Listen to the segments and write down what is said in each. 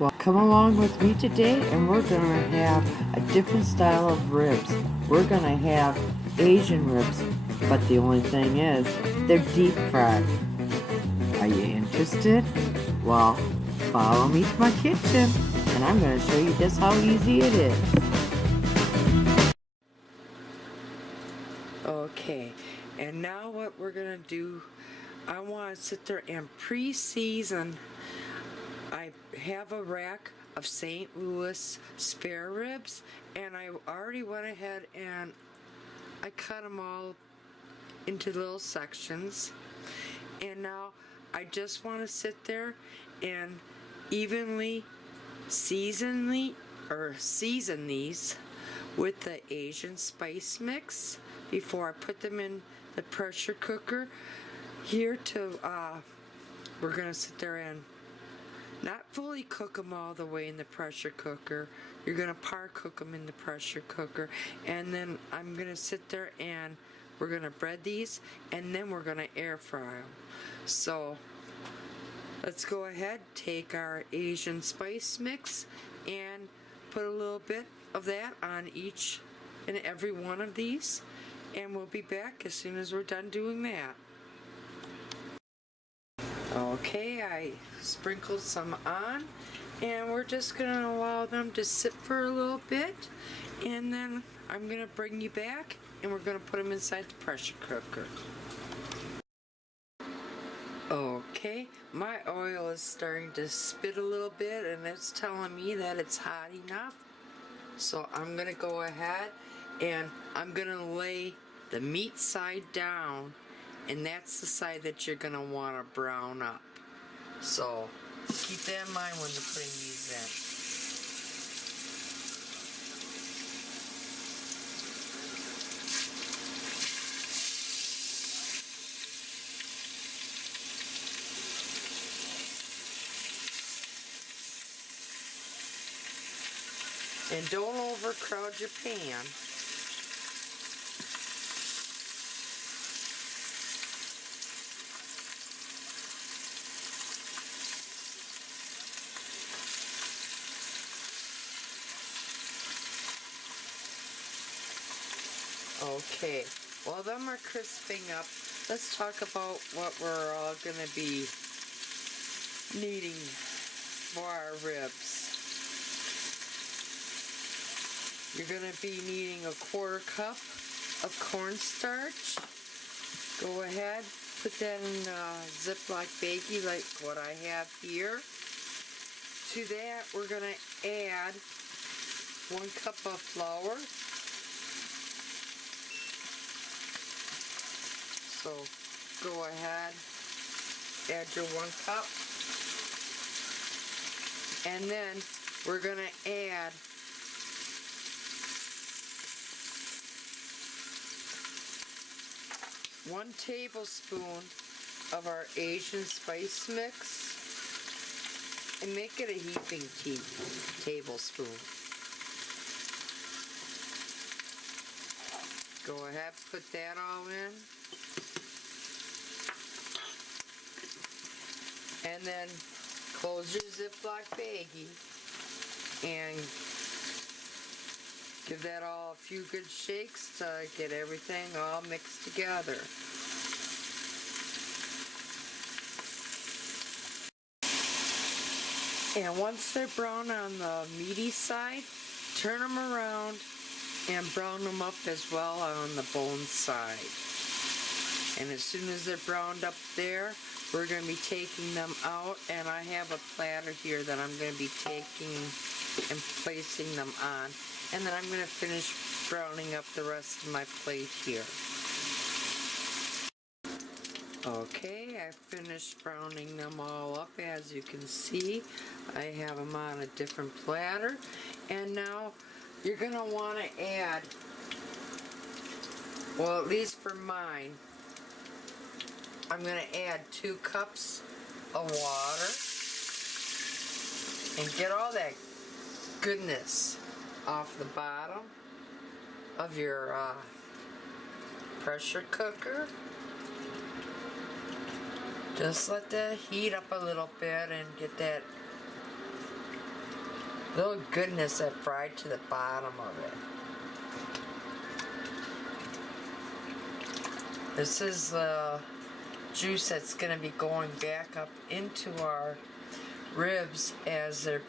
Well, come along with me today and we're going to have a different style of ribs. We're going to have Asian ribs, but the only thing is, they're deep fried. Are you interested? Well, follow me to my kitchen and I'm going to show you just how easy it is. Okay, and now what we're going to do, I want to sit there and pre-season. I have a rack of St. Louis spare ribs, and I already went ahead and I cut them all into little sections. And now I just want to sit there and evenly season these with the Asian spice mix before I put them in the pressure cooker. Here we're gonna sit there and not fully cook them all the way in the pressure cooker. You're gonna par cook them in the pressure cooker, and then I'm gonna sit there and we're gonna bread these, and then we're gonna air fry them. So let's go ahead, take our Asian spice mix and put a little bit of that on each and every one of these, and we'll be back as soon as we're done doing that. Okay, I sprinkled some on, and we're just going to allow them to sit for a little bit, and then I'm going to bring you back and we're going to put them inside the pressure cooker. Okay, my oil is starting to spit a little bit and it's telling me that it's hot enough. So I'm going to go ahead and I'm going to lay the meat side down, and that's the side that you're going to want to brown up. So keep that in mind when you're putting these in. And don't overcrowd your pan. Okay, while them are crisping up, let's talk about what we're all going to be needing for our ribs. You're going to be needing a 1/4 cup of cornstarch. Go ahead, put that in a Ziploc baggie like what I have here. To that, we're going to add 1 cup of flour. So go ahead, add your 1 cup. And then we're going to add 1 tablespoon of our Asian spice mix, and make it a heaping tablespoon. Go ahead, put that all in. And then close your Ziploc baggie and give that all a few good shakes to get everything all mixed together. And once they're brown on the meaty side, turn them around and brown them up as well on the bone side. And as soon as they're browned up there, we're going to be taking them out, and I have a platter here that I'm going to be taking and placing them on. And then I'm going to finish browning up the rest of my plate here. Okay, I finished browning them all up. As you can see, I have them on a different platter. And now you're going to want to add, well, at least for mine, I'm going to add 2 cups of water and get all that goodness off the bottom of your pressure cooker. Just let that heat up a little bit and get that little goodness that fried to the bottom of it. This is the juice that's going to be going back up into our ribs as they're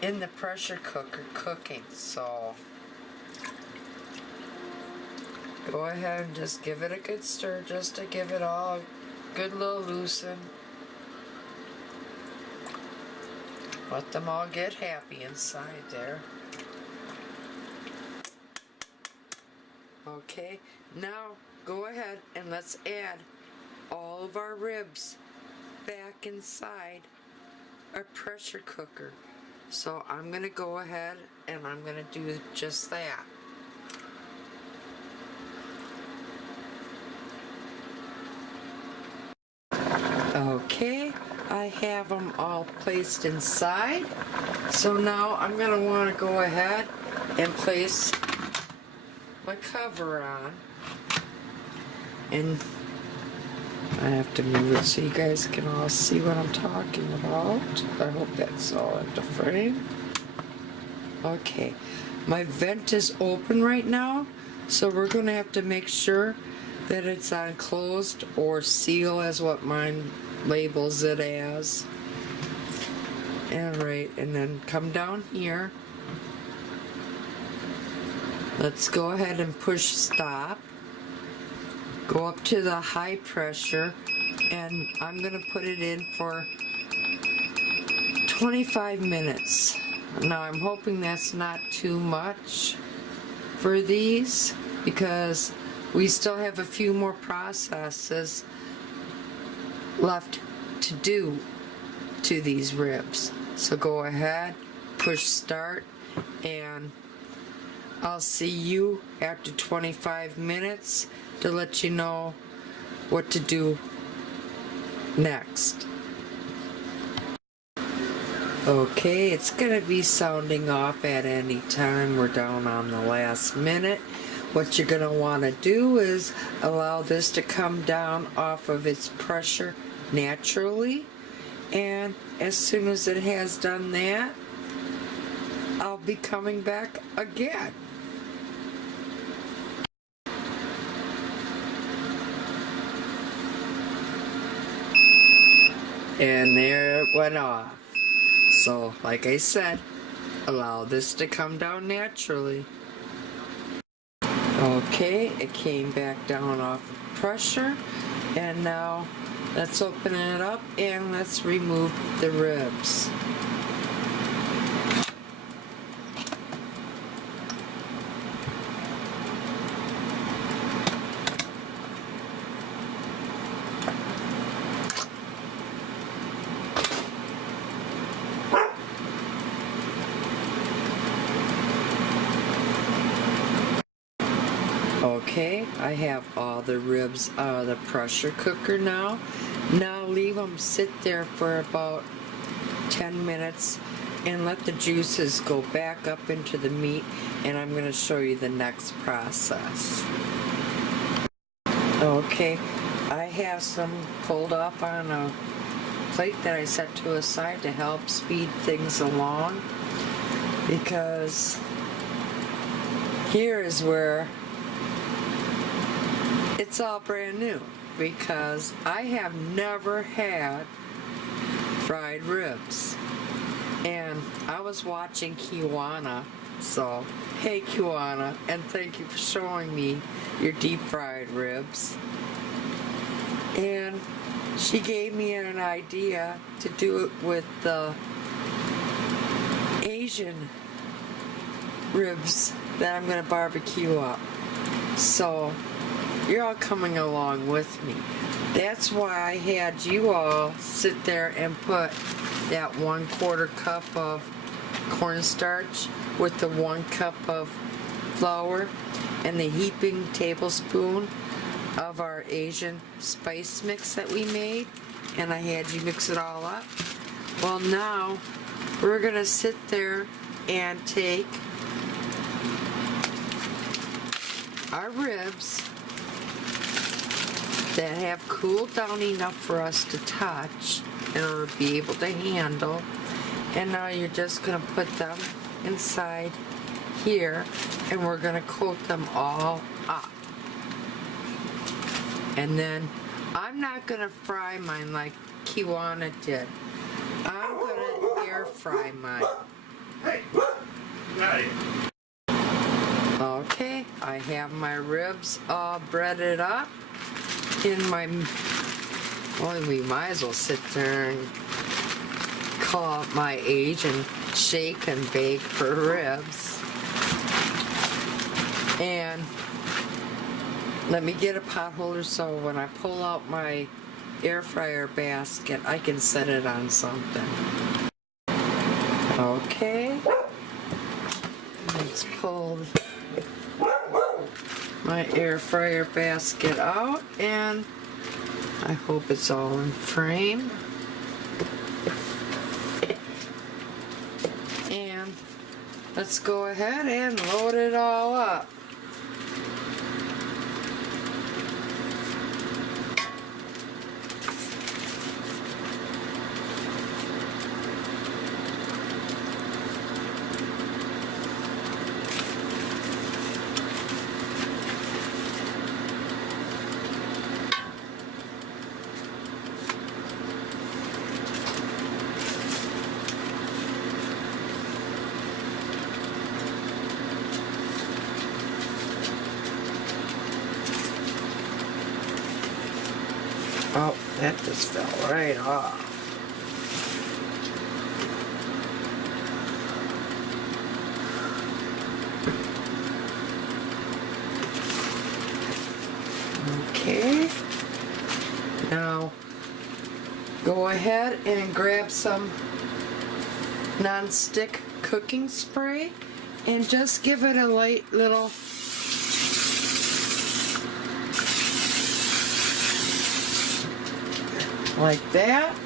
in the pressure cooker cooking. So go ahead and just give it a good stir, just to give it all a good little loosen. Let them all get happy inside there. Okay, now go ahead and let's add all of our ribs back inside our pressure cooker. So I'm going to go ahead and I'm going to do just that. Okay, I have them all placed inside. So now I'm going to want to go ahead and place my cover on. And I have to move it so you guys can all see what I'm talking about. I hope that's all in the frame. Okay, my vent is open right now, so we're going to have to make sure that it's on closed or seal as what mine labels it as. Alright, and then come down here. Let's go ahead and push stop. Go up to the high pressure, and I'm going to put it in for 25 minutes. Now I'm hoping that's not too much for these, because we still have a few more processes left to do to these ribs. So go ahead, push start, and I'll see you after 25 minutes to let you know what to do next. Okay, it's going to be sounding off at any time. We're down on the last minute. What you're going to want to do is allow this to come down off of its pressure naturally, and as soon as it has done that, I'll be coming back again. And there it went off. So, like I said, allow this to come down naturally. Okay, it came back down off pressure, and now let's open it up and let's remove the ribs. Okay, I have all the ribs out of the pressure cooker now. Now leave them sit there for about 10 minutes and let the juices go back up into the meat, and I'm going to show you the next process. Okay, I have some pulled off on a plate that I set to the side to help speed things along, because here is where it's all brand new, because I have never had fried ribs. And I was watching Kiwanna, so hey Kiwanna, and thank you for showing me your deep fried ribs. And she gave me an idea to do it with the Asian ribs that I'm going to barbecue up. So you're all coming along with me. That's why I had you all sit there and put that 1/4 cup of cornstarch with the 1 cup of flour and the heaping tablespoon of our Asian spice mix that we made, and I had you mix it all up. Well, now we're gonna sit there and take our ribs that have cooled down enough for us to touch in order to be able to handle, And now you're just going to put them inside here, and we're going to coat them all up. And then I'm not going to fry mine like Kiwanna did. I'm going to air fry mine. Okay, I have my ribs all breaded up in my, well, we might as well sit there and call it my Asian shake and bake for ribs. And let me get a pot holder so when I pull out my air fryer basket, I can set it on something. Okay, let's pull my air fryer basket out, and I hope it's all in frame. And let's go ahead and load it all up. Oh, that just fell right off. Okay. Now, go ahead and grab some non-stick cooking spray and just give it a light little like that,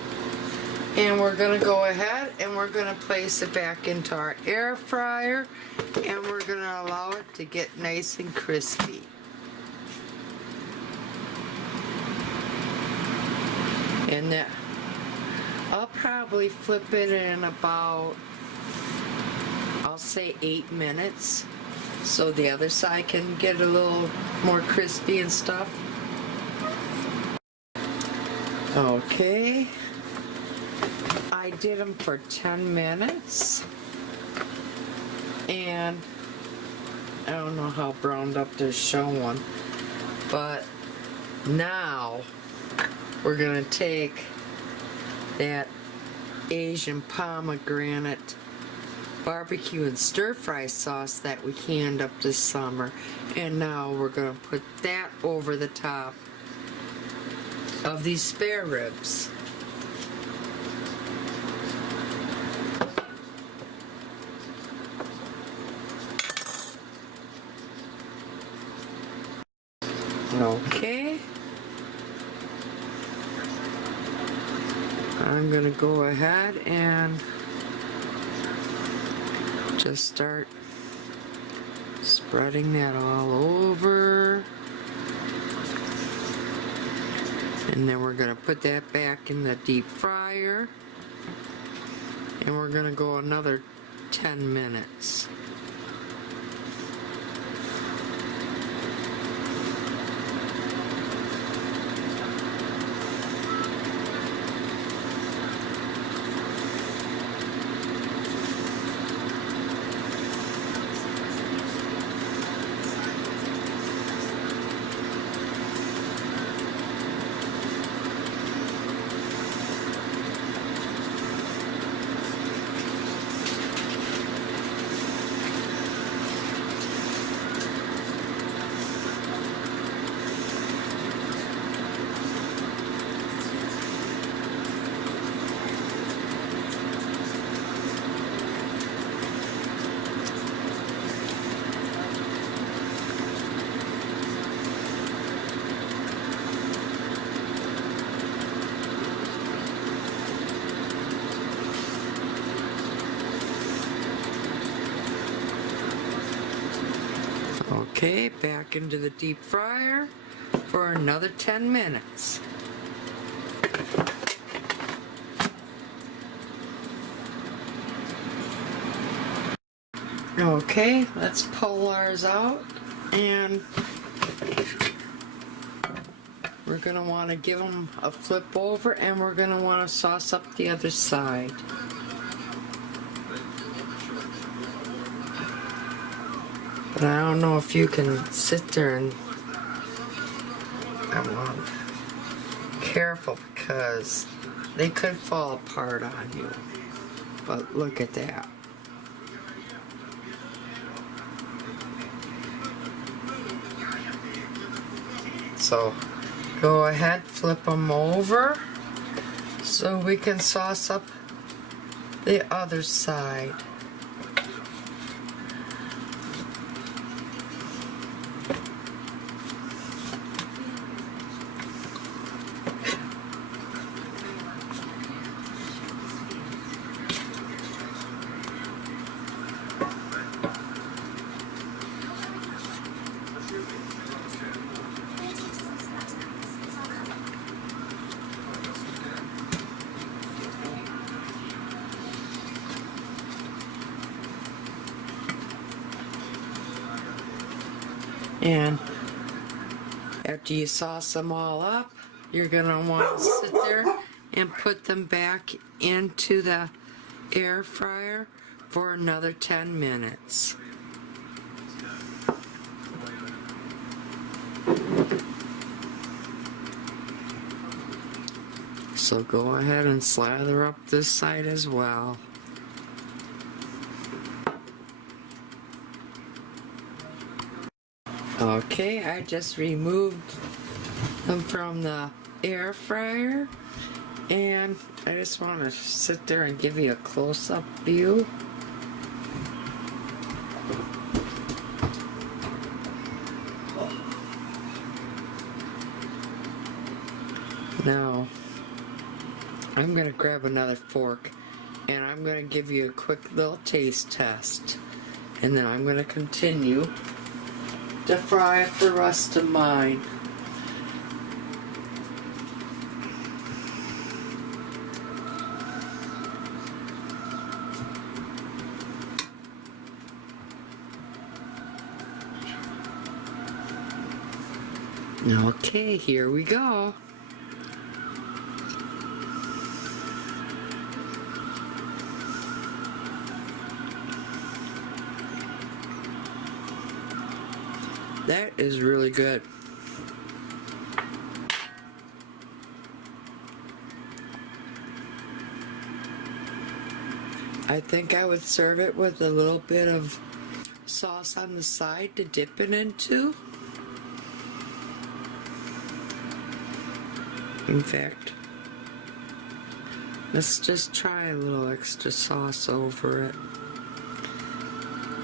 and we're going to go ahead and we're going to place it back into our air fryer, and we're going to allow it to get nice and crispy. And that, I'll probably flip it in about, I'll say 8 minutes, so the other side can get a little more crispy and stuff. Okay, I did them for 10 minutes, and I don't know how browned up they're showing, but now we're going to take that Asian Pomegranate barbecue and stir fry sauce that we canned up this summer, and now we're going to put that over the top of these spare ribs. Okay. I'm gonna go ahead and just start spreading that all over. And then we're going to put that back in the deep fryer, and we're going to go another 10 minutes. Okay, back into the deep fryer for another 10 minutes. Okay, let's pull ours out, and we're going to want to give them a flip over, and we're going to want to sauce up the other side. But I don't know if you can sit there and I want careful because they could fall apart on you. But look at that. So go ahead, flip them over so we can sauce up the other side. And after you sauce them all up, you're going to want to sit there and put them back into the air fryer for another 10 minutes. So go ahead and slather up this side as well. Okay, I just removed them from the air fryer, and I just want to sit there and give you a close-up view. Now, I'm going to grab another fork, and I'm going to give you a quick little taste test, and then I'm going to continue to fry up the rest of mine. Okay, here we go. That is really good. I think I would serve it with a little bit of sauce on the side to dip it into. In fact, let's just try a little extra sauce over it.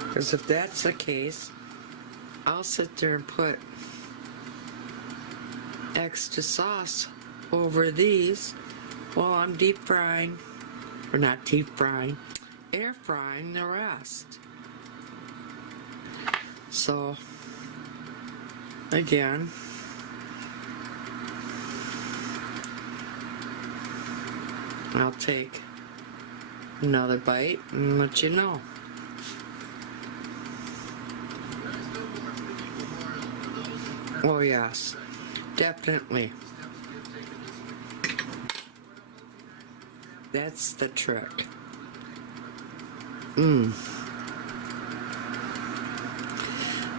Because if that's the case, I'll sit there and put extra sauce over these while I'm deep frying, or not deep frying, air frying the rest. So, again, I'll take another bite and let you know. Oh yes, definitely. That's the trick.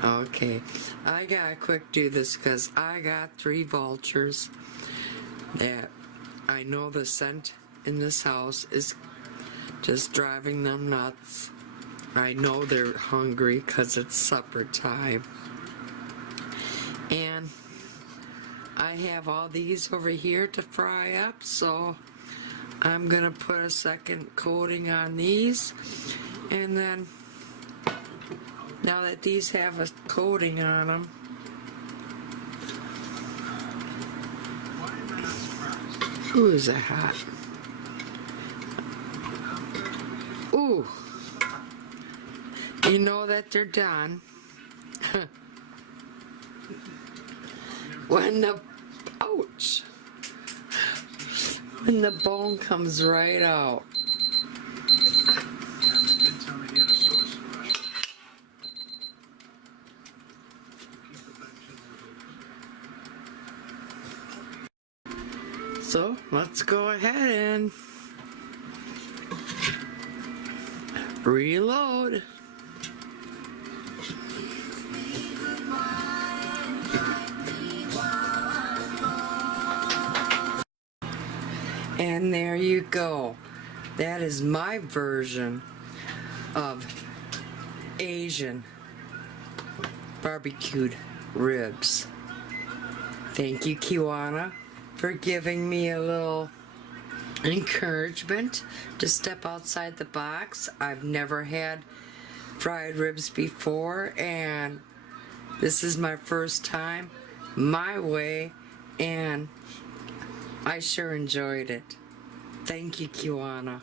Okay, I gotta quick do this because I got 3 vultures that I know the scent in this house is just driving them nuts. I know they're hungry because it's supper time. And I have all these over here to fry up, so I'm gonna put a second coating on these, and then now that these have a coating on them, ooh, is that hot? Ooh, you know that they're done when the, ouch, when the bone comes right out. So let's go ahead and reload. And there you go. That is my version of Asian barbecued ribs. Thank you, Kiwanna, for giving me a little encouragement to step outside the box. I've never had fried ribs before, and this is my first time my way, and I sure enjoyed it. Thank you, Kiwanna.